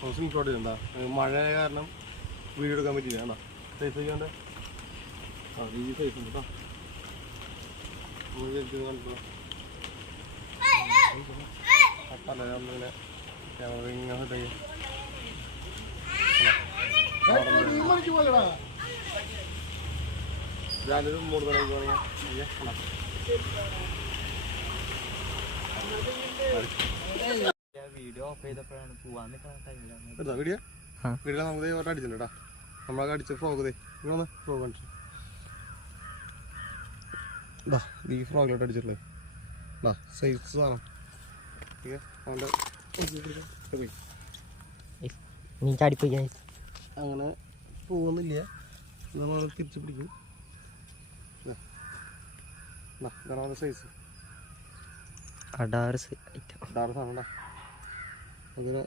Housing shortage മഴ കാരണം video എടുക്കാൻ പറ്റില്ല കണ്ടാ സൈസ് വയ്ക്കാന്റെ ആ ഈ സൈസ് ഉണ്ട് കേട്ടോ ഇങ്ങനെ ഞാനൊരു മൂന്ന് മണിക്ക് വേണമെങ്കിൽ വീഡിയോ ഓഫ് ചെയ്തപ്പോഴാണ് പോവാൻ നിൽക്കുന്ന ടൈമിലാണ് വീഡിയോ നമുക്ക് നമ്മളൊക്കെ അടിച്ച ഇവിടെ കാണിച്ചു. ഇതാ ഈ അടിച്ചിട്ടുള്ളത് ഇതാ സൈസ് സാധനം. അവന്റെ അങ്ങനെ പോകുന്നില്ല നമ്മൾ തിരിച്ചു പിടിക്കും. ഇതാണ് സൈസ് അടാറ് ഐറ്റം ഡാറ് സാധനം അതിന്